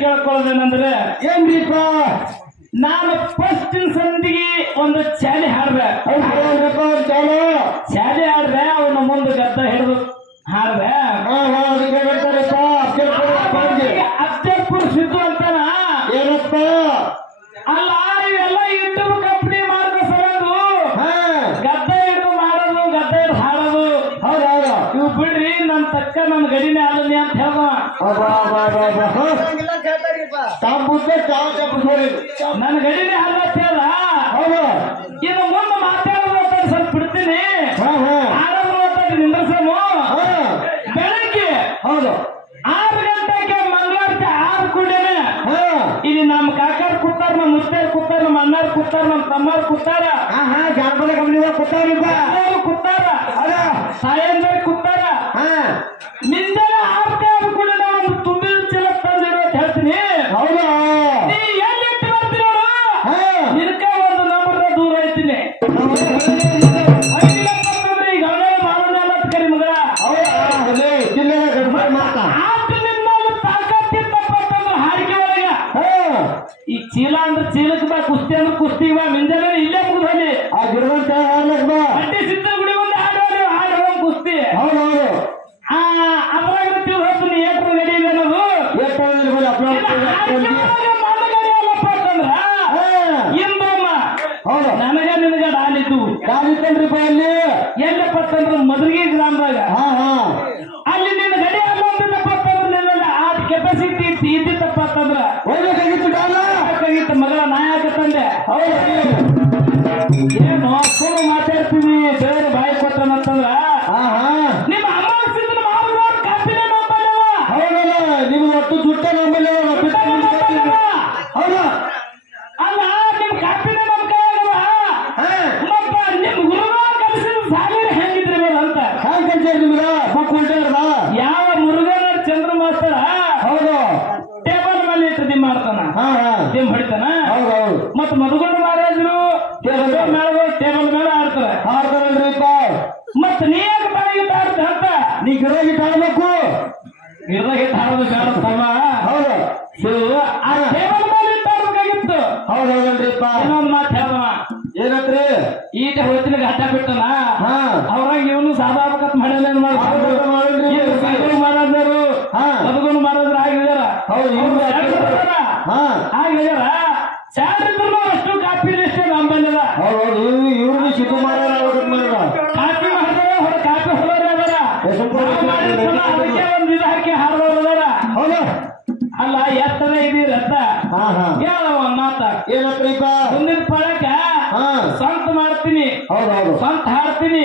ಕೇಳ್ಕೊಳ್ಳೋದೇನಂದ್ರೆ ಏನ್ರಿಪ್ಪ, ನಾನು ಫಸ್ಟ್ ಸಂದಿಗೆ ಒಂದು ಚಾಲಿ ಹಾಡ್ದೆ. ಚಾಲಿ ಹಾಡ್ದೆ, ಅವನ ಮುಂದೆ ಗದ್ದ ಹಿಡಿದು ಹಾಡ್ದೆ. ಅಫ್ಜಲ್ಪುರ್ ಸಿದ್ದು ಅಂತಾನ. ಏನಪ್ಪ ಅಲ್ಲ, ಇವೆಲ್ಲ ಯೂಟ್ಯೂಬ್ ಕಂಪ್ನಿ ಮಾಡ್ಕೊ ಸರೋದು, ಗದ್ದ ಹಿಡಿದು ಮಾಡೋದು, ಗದ್ದ ಹಿಡಿದು ಹಾಡೋದು. ಹೌದೌದು, ಇವು ಬಿಡ್ರಿ, ನನ್ ತಕ್ಕ ನನ್ ಗಡಿನೇ ಆಲನಿ ಅಂತ ಹೇಳ್ದ. ನನ್ ಗಡಿನೇ ಹಾಲ ಅಂತ ಹೇಳ್ದ. ಹೌದು, ಇನ್ನು ಮುಂದೆ ಮಾತಾಡೋದು ಸ್ವಲ್ಪ ಬಿಡ್ತೀನಿ, ಹಾಡೋದು ನಿಂದ್ರಸಮು. ಬೆಳಗ್ಗೆ ಹೌದು 6 ಗಂಟೆಗೆ ಮಂಗಳಾರತಿ 6 ಕೂಡೇನೆ ಇಲ್ಲಿ ನಮ್ಮ ಕಾಕಾರ್ ಕೂತಾರ, ನಮ್ಮ ಮುತ್ತಾರ್ ಕೂತಾರ, ನಮ್ಮ ಅಣ್ಣಾರ್ ಕೂತಾರ, ನಮ್ಮ ತಮ್ಮಾರ್ ಕೂತಾರ, ಜಾನಪದ ಕಂಪ್ನಿ ಕೂತಾರ, ಸಾಯಂದ್ರ ಕೂತಾರ. ನಿಂದರ ಆರ್ತಿ ಆದ ಕೂಡ ಒಂದು ತುಂಬಿದ ಚಲ ತಂದಿರೋ ಅಂತ ಹೇಳ್ತೀನಿ. ಹೌದಾ, ನೀ ಎಲ್ಲಿ ಇಟ್ಟು ಬರ್ತೀನಿ ನೋಡು, ನಿನ್ಕ ಒಂದು ನಂಬರ್ ದೂರ ಐತೀನಿ. ಈಗ ಅವನೇ ಮಾಡೋಣ ಅಂತ ಕರಿ ಮಗಳ. ಈ ಚೀಲ ಅಂದ್ರೆ ಚೀಲಕ್ ಬಾ, ಕುಸ್ತಿ ಅಂದ್ರೆ ಕುಸ್ತಿ ಬಾ, ಮಿಂಜಲ ಇಲ್ಲೇ ಮುಗಿದಲ್ಲಿ ಆ ಗಿಡವಂತ ಅಡ್ಡಿ ಸಿದ್ಧ ಗುಡಿ ಮುಂದೆ ಹಾಡುವ ಹಾಡುವ ಕುಸ್ತಿ. ಹೌದೌದು, ಅದ್ರಾಗ ತಿಳಿ ಹೋಗ್ತೀನಿ ಏಟ್ರ ಗಡಿ ಇದೆ ಅನ್ನೋದು. ಇಂದಮ್ಮ ಹೌದು, ನನಗ ನಿನಗ ಡಾಲಿದ್ದು ಡಾಲಿತ್ತೇನ್ರಿಪ್ಪ. ಅಲ್ಲಿ ಎಲ್ಲಪ್ಪ ಅಂತಂದ್ರೆ ಮಧುಗಿ ಗ್ರಾಮದಾಗ ಅಲ್ಲಿ ನಿನ್ನ ಗಡಿ ಹಾಕಂತಪ್ಪ ಅಂತಂದ್ರೆ ನಿನ್ನ ಆ ಕೆಪಾಸಿಟಿ ಇದ್ದಿತ್ತಪ್ಪ ಅಂತಂದ್ರ ಹೋಗ್ಬೇಕಾಗಿತ್ತು ಮಗಳ ನಾ ಯಾಕೆ ತಂದೆ ಏನು ಸುಳ್ಳು ಮಾತಾಡ್ತೀವಿ ಬೇರೆ ಬಾಯಿ ಕೊಟ್ಟನಂತಂದ್ರ ನಿಮ್ಮ ಅಮಾವಾಸ್ಯ ಮಾರುವಾರ ಕಾಪಿನ ನಂಬಲ್ಲವ ಹೌದಲ್ಲ ನಿಮ್ಗೆ ಒಟ್ಟು ಜುಟ್ಟ ನಂಬಲ್ಲವ ಹೌದಾ ಅಲ್ಲ ನಿಮ್ ಕಾಪಿನ ನಮ್ ಕೈಯಾಗವ ಮತ್ತ ನಿಮ್ ಗುರುವಾರ ಕಲಿಸಿದ ಸಾಲಿನ ಹೆಂಗಿದ್ರಿ ಅಂತ ಹ್ಯಾಂಗ ಕಲ್ಸಾರ ನಿಮ್ಗ ಬುಕ್ ಹೊಂಟಾರ ಯಾವ ಮುರುಗನ ಚಂದ್ರ ಮಾಸ್ತರ ಹೌದು ಟೇಬಲ್ ಮೇಲೆ ಇಟ್ಟು ದಿಮ್ ಮಾಡ್ತಾನ ದಿಮ್ ಹೊಡಿತಾನ ಮತ್ ಮಧುಗೊಂಡ ಮಹಾರಾಜರು ಟೇಬಲ್ ಮೇಲೆ ಆಡ್ತಾರಲ್ರಿಪ್ಪ ಮತ್ ನೀ ಯಾಕೆ ಬಾಯಿಗೆ ಆಡ್ತ ಅಂತ ನೀ ಗಿರಾಗಿ ಆಡ್ಬೇಕು ಗಿರಾಗಿ ಆಡೋದು ಬೇಡತ್ತಮ್ಮ ಹೌದು ಆ ಟೇಬಲ್ ಮೇಲೆ ಇಟ್ಟು ಆಡ್ಬೇಕಾಗಿತ್ತು ಹೌದಲ್ರಿಪ್ಪ ಇನ್ನೊಂದು ಮಾತು ಹೇಳ್ದವ ಏನತ್ರಿ ಈಟ ಹೊತ್ತಿನ ಘಟ್ಟ ಬಿಟ್ಟನ ಅವ್ರಾಗ ಇವನು ಸಾಧಾಬೇಕಂತ ಮಾಡ್ಯಾನ ಮಹಾರಾಜರು ಮಧುಗೊಂಡ ಮಹಾರಾಜರು ಆಗಿದಾರ ಆಗಿದಾರ ಚಾರಿದ್ರು ಅಷ್ಟು ಕಾಪಿ ಇಷ್ಟೇ ನಂಬಲ್ಲ ಇವ್ರು ಸಿದ್ದು ಮಾಡ್ಯಾರ ಕಾಪಿ ಮಾಡಿದಾರ ಹೊರ ಕಾಪಿ ಹೊರ ಅದಕ್ಕೆ ಒಂದ್ ಇದು ಹಾಕಿ ಹಾಡ್ದವ್ರ ಅಲ್ಲ ಎಷ್ಟನೇ ಇದೀರ ಅಂತ ಹೇಳವ ಒಂದ್ ಮಾತ ಏನಪ್ಪ ಮುಂದಿನ ಪಳಕ ಸ್ವಂತ ಮಾಡ್ತೀನಿ ಸ್ವಂತ ಹಾಡ್ತೀನಿ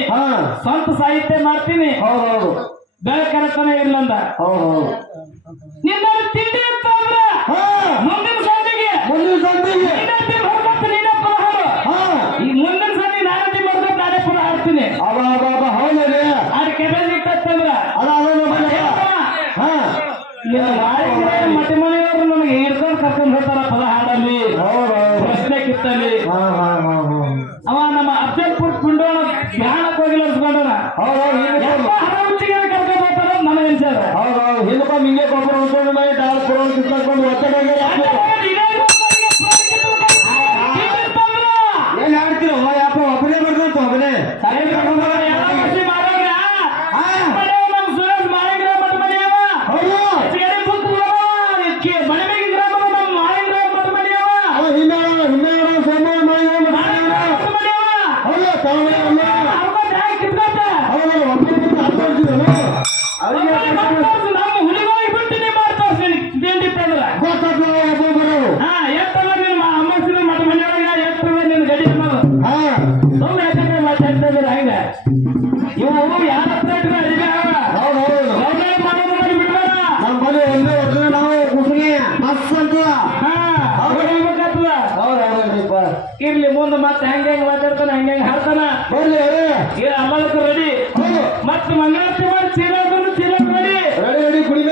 ಸ್ವಂತ ಸಾಹಿತ್ಯ ಮಾಡ್ತೀನಿ ಬೆಳಕರತನ ಇರ್ಲಂದ ನಿನ್ನ ತಿಂಡಿ ಅಂತ ಅಂದ್ರ ಮುಂದಿನ ಸಂಧಿಗೆ ನೀನೇ ಪದ ಹಾಡು ಈಗ ಮುಂದಿನ ಸಂಧಿ ನಾನೇ ತಿಂಡಿ ಮಾಡ್ಕೊಂಡು ನಾನೇ ಪದ ಹಾಡ್ತೀನಿ ಅದ್ ಕೆಬಲ್ ಇಟ್ಟಂದ್ರ ಮಟ್ಟಿ ಮನೆಯವರು ನನಗೆ ಹಿಡ್ಕೊಂಡು ಕರ್ಕೊಂಡು ಹೋಗ್ತಾರ ಪದ ಹಾಡಲ್ಲಿ ಪ್ರಶ್ನೆ ಕಿತ್ತಲ್ಲಿ ಅವ ನಮ್ಮ ಅಫ್ಜಲ್ಪುರ್ ಪಿಂಡೋಣ ಧ್ಯಾನಕ್ಕೆ ಹೋಗಿಲ್ಲ ಅನ್ಸ್ಕೊಂಡನ ಹರಚಿಗೆ ಕರ್ಕೊಂಡು ಹೋಗ್ತಾರ ನನಗೆ ಅನ್ಸ್ಯಾರ ಹಿಂದಪ್ಪ ಹಿಂಗೆ ಗೊಬ್ಬರ ಹೊಂದ್ಕೊಂಡು ಡಾಲ್ ಕೊಡೋದು ಕಿತ್ಕೊಂಡು ಒತ್ತಡ ಏನ್ ಹಾಡ್ತೀರ ಯಪ್ಪ ಒಬ್ಬನೇ ಬರ್ದಂತ ಒಬ್ಬನೇ ಇರ್ಲಿ ಮುಂದೆ ಮತ್ತೆ ಹೆಂಗ ಮಾತಾಡ್ತಾನ ಹೆಂಗ ಹಾಡ್ತಾನ ಅಮಲಕ ರೆಡಿ ಮತ್ ಮಂಗಳಾರತಿ ಮಾಡಿ ಚೀಲಕೊಂಡು ಚೀಲ ರೆಡಿ ರೆಡಿ ಗುಡಿ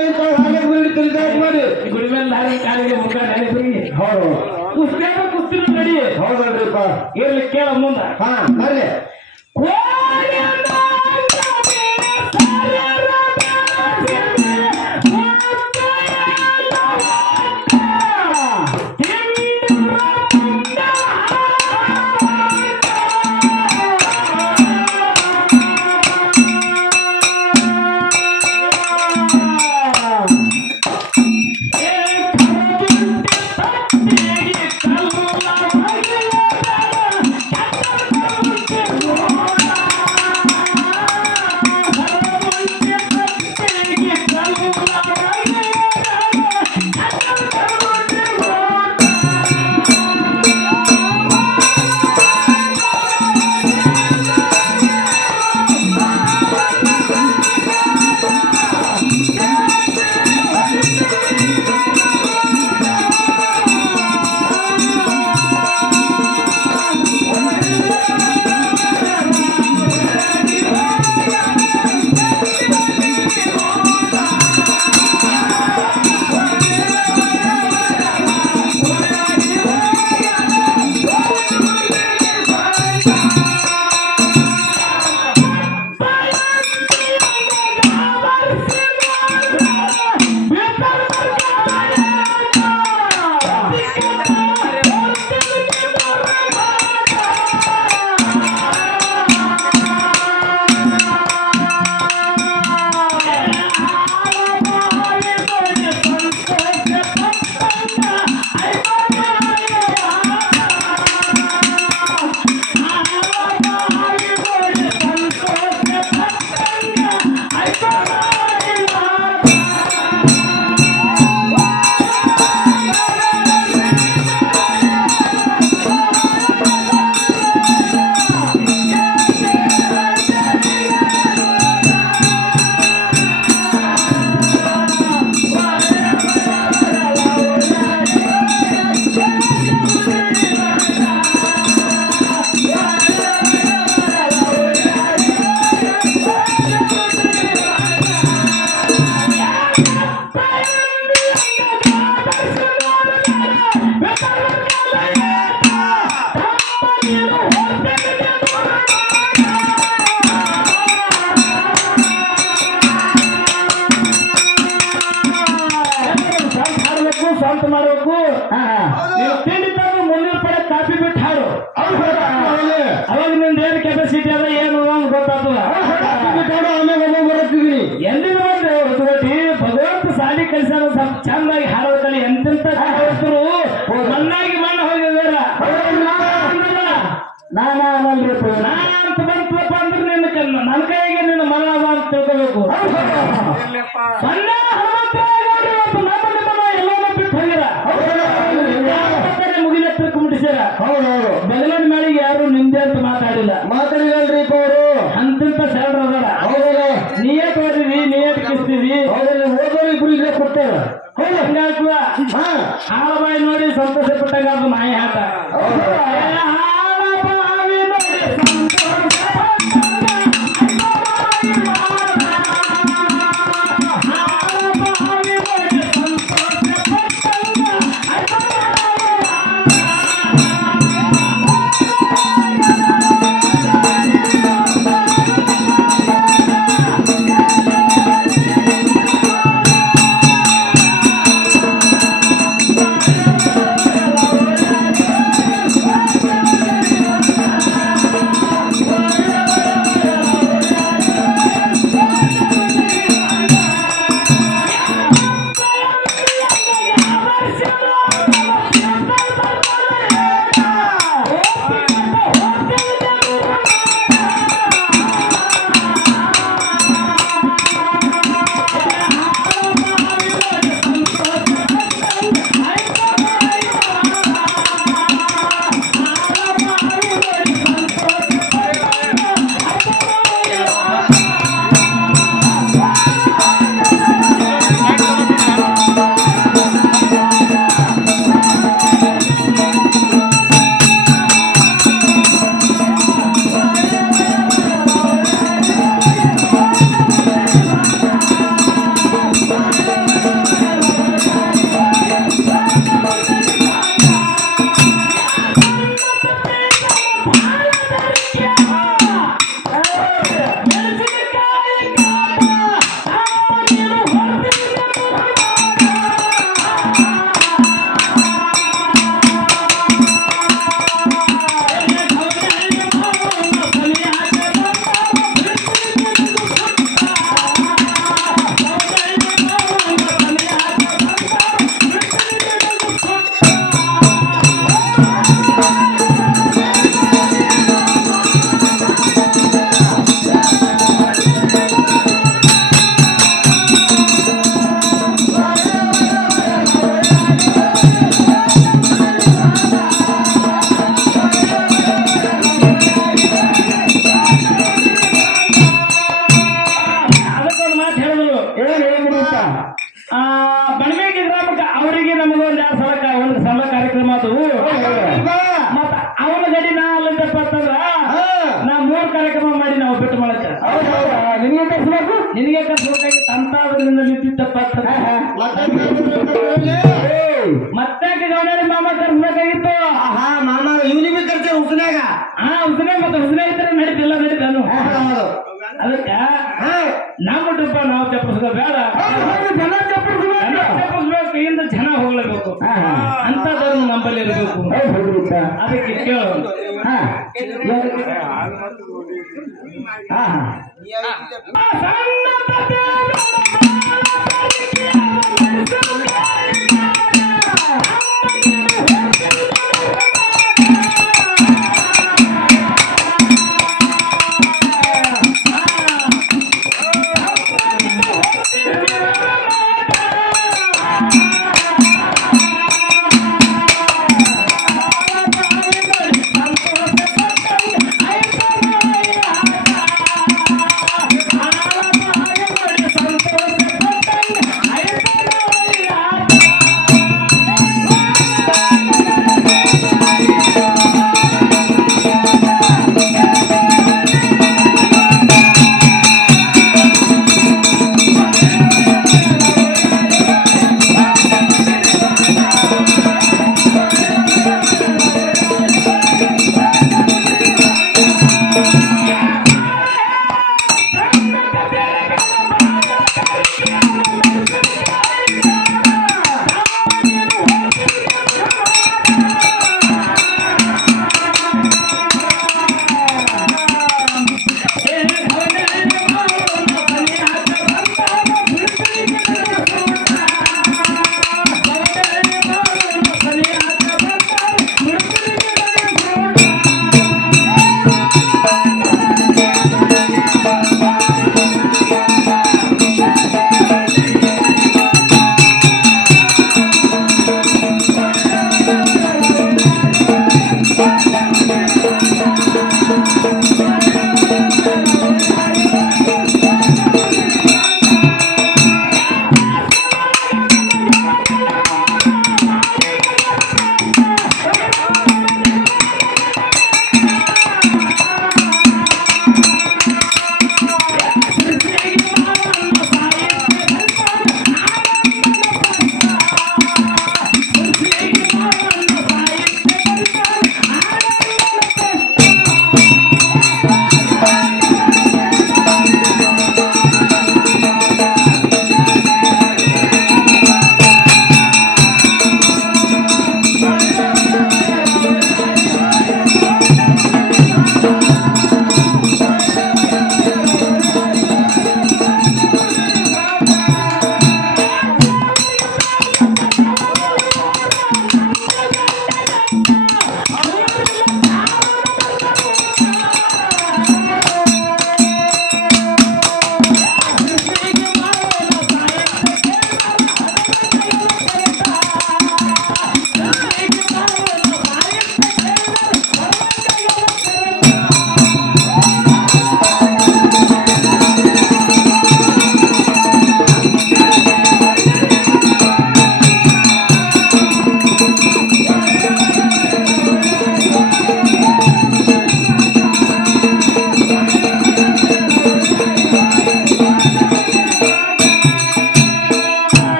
ಮೇಲೆ ಗುಡಿ ಮೇಲೆ ಕಾಲಿಗೆ ಮುಖ ನೆನೆದ್ರಿ ಕುಸ್ತಿ ರೆಡಿ ಹೌದಲ್ರಿಪ್ಪ ಇರ್ಲಿ ಕೇಳ ಮುಂದ ಬರ್ರಿ ಆಮೇಲೆ ಬರುತ್ತಿದ್ದೀನಿ ಎಲ್ಲಿ ಬಂದ್ರೆ ಹೊರತುಗಟ್ಟಿ ಭಗವಂತ ಸಾಲಿ ಕಲಿಸೋದು ಸ್ವಲ್ಪ ಚಂದಾಗಿ ಹಾಡೋದ ಕಲಿ ಎಂತೆಂತ ಕಲಾವಿದರು ಮಣ್ಣಾಗಿ ಮಣ್ಣು ಹೋಗಿದಾರ ನಾನಂತ ಬಂತಪ್ಪ ಅಂದ್ರೆ ನಿನ್ನ ನನ್ನ ಕೈಗೆ ನಿನ್ನ ಮರಣ ಅಂತ ತಿಳ್ಕೋಬೇಕು ಸಣ್ಣ ಹನುಮಂತರಾಯಗೌಡರು ನಮ್ಮ ನಿಮ್ಮನ್ನ ಎಲ್ಲವನ್ನ ಬಿಟ್ಟು ಹೋಗಿರ ಮುಗಿಲ ತಿಳ್ಕೊಂಡ್ಬಿಟ್ಟಿಸ್ಯಾರ ಹೌದೌದು ಬೆಗಲನ್ ಮೇಳಿಗೆ ಯಾರು ನಿಂದೆ ಅಂತ ಮಾತಾಡಿದಲ್ರಿ ಅವರು ಅಂತಿಂತ ಸೆಲ್ರ ಅದಾರ ಹೌದಲ್ಲ ನೀಯತ್ ಓದಿವಿ ನೀಯತ್ ಕಿಸ್ತೀವಿ ಹೌದಲ್ಲ ಓದೋರು ಇಬ್ರು ಇಲ್ಲೇ ಕೊಡ್ತಾರ ಹೌದು ಹಂಗಾಗ್ತದ ಹಾಳಬಾಯಿ ನೋಡಿ ಸಂತೋಷ ಪಟ್ಟಾಗ ಅದು ನಾಯಿ ಹಾಟ ಹಾಳಬಾಯಿ ನೋಡಿ ಬಣಮೇಗಿ ಗ್ರಾಮಕ್ಕೆ ಅವರಿಗೆ ನಮಗೊಂದು ಒಂದು ಸಣ್ಣ ಕಾರ್ಯಕ್ರಮ ಅದು ಮತ್ತ ಅವನ ಗಡಿ ನಾ ಅಲ್ಲಂತಪ್ಪ ಅಂತಂದ್ರ ನಾ 3 ಕಾರ್ಯಕ್ರಮ ಮಾಡಿ ನಾವು ಬಿಟ್ಟು ಮಾಡಕ್ಕ ನಿನಗೆ ಕರ್ಸ್ಬೇಕು ನಿನಗೆ ಕರ್ಸ್ಬೇಕಾಗಿತ್ತು ಅಂತಾದ್ರಿಂದ ನಿಂತಿತ್ತಪ್ಪ ಮತ್ತೆ ಗೌಡರಿ ಮಾಮ ಕರ್ಸ್ಬೇಕಾಗಿತ್ತು ಮಾಮ ಇವನಿಗೆ ಕರ್ತೆ ಹುಸನ್ಯಾಗ ಹುಸನೆ ಮತ್ತೆ ಹುಸನೆ ಇದ್ರೆ ನಡೀತಿಲ್ಲ ನಡೀತಾನು ಅದಕ್ಕ ನಮ್ಮ ಟ್ರಿಪ್ಪ ನಾವು ತಪ್ಪಿಸ್ಕೋ ಬೇಡ ಜನ ತಪ್ಪಿಸ್ಬೇಕು ಇಂದ ಜನ ಹೋಗ್ಲೇಬೇಕು ಅಂತದನ್ನು ನಂಬಲ್ಲಿ ಇರಬೇಕು ಅದಕ್ಕೆ ಕೇಳು ಸಣ್ಣ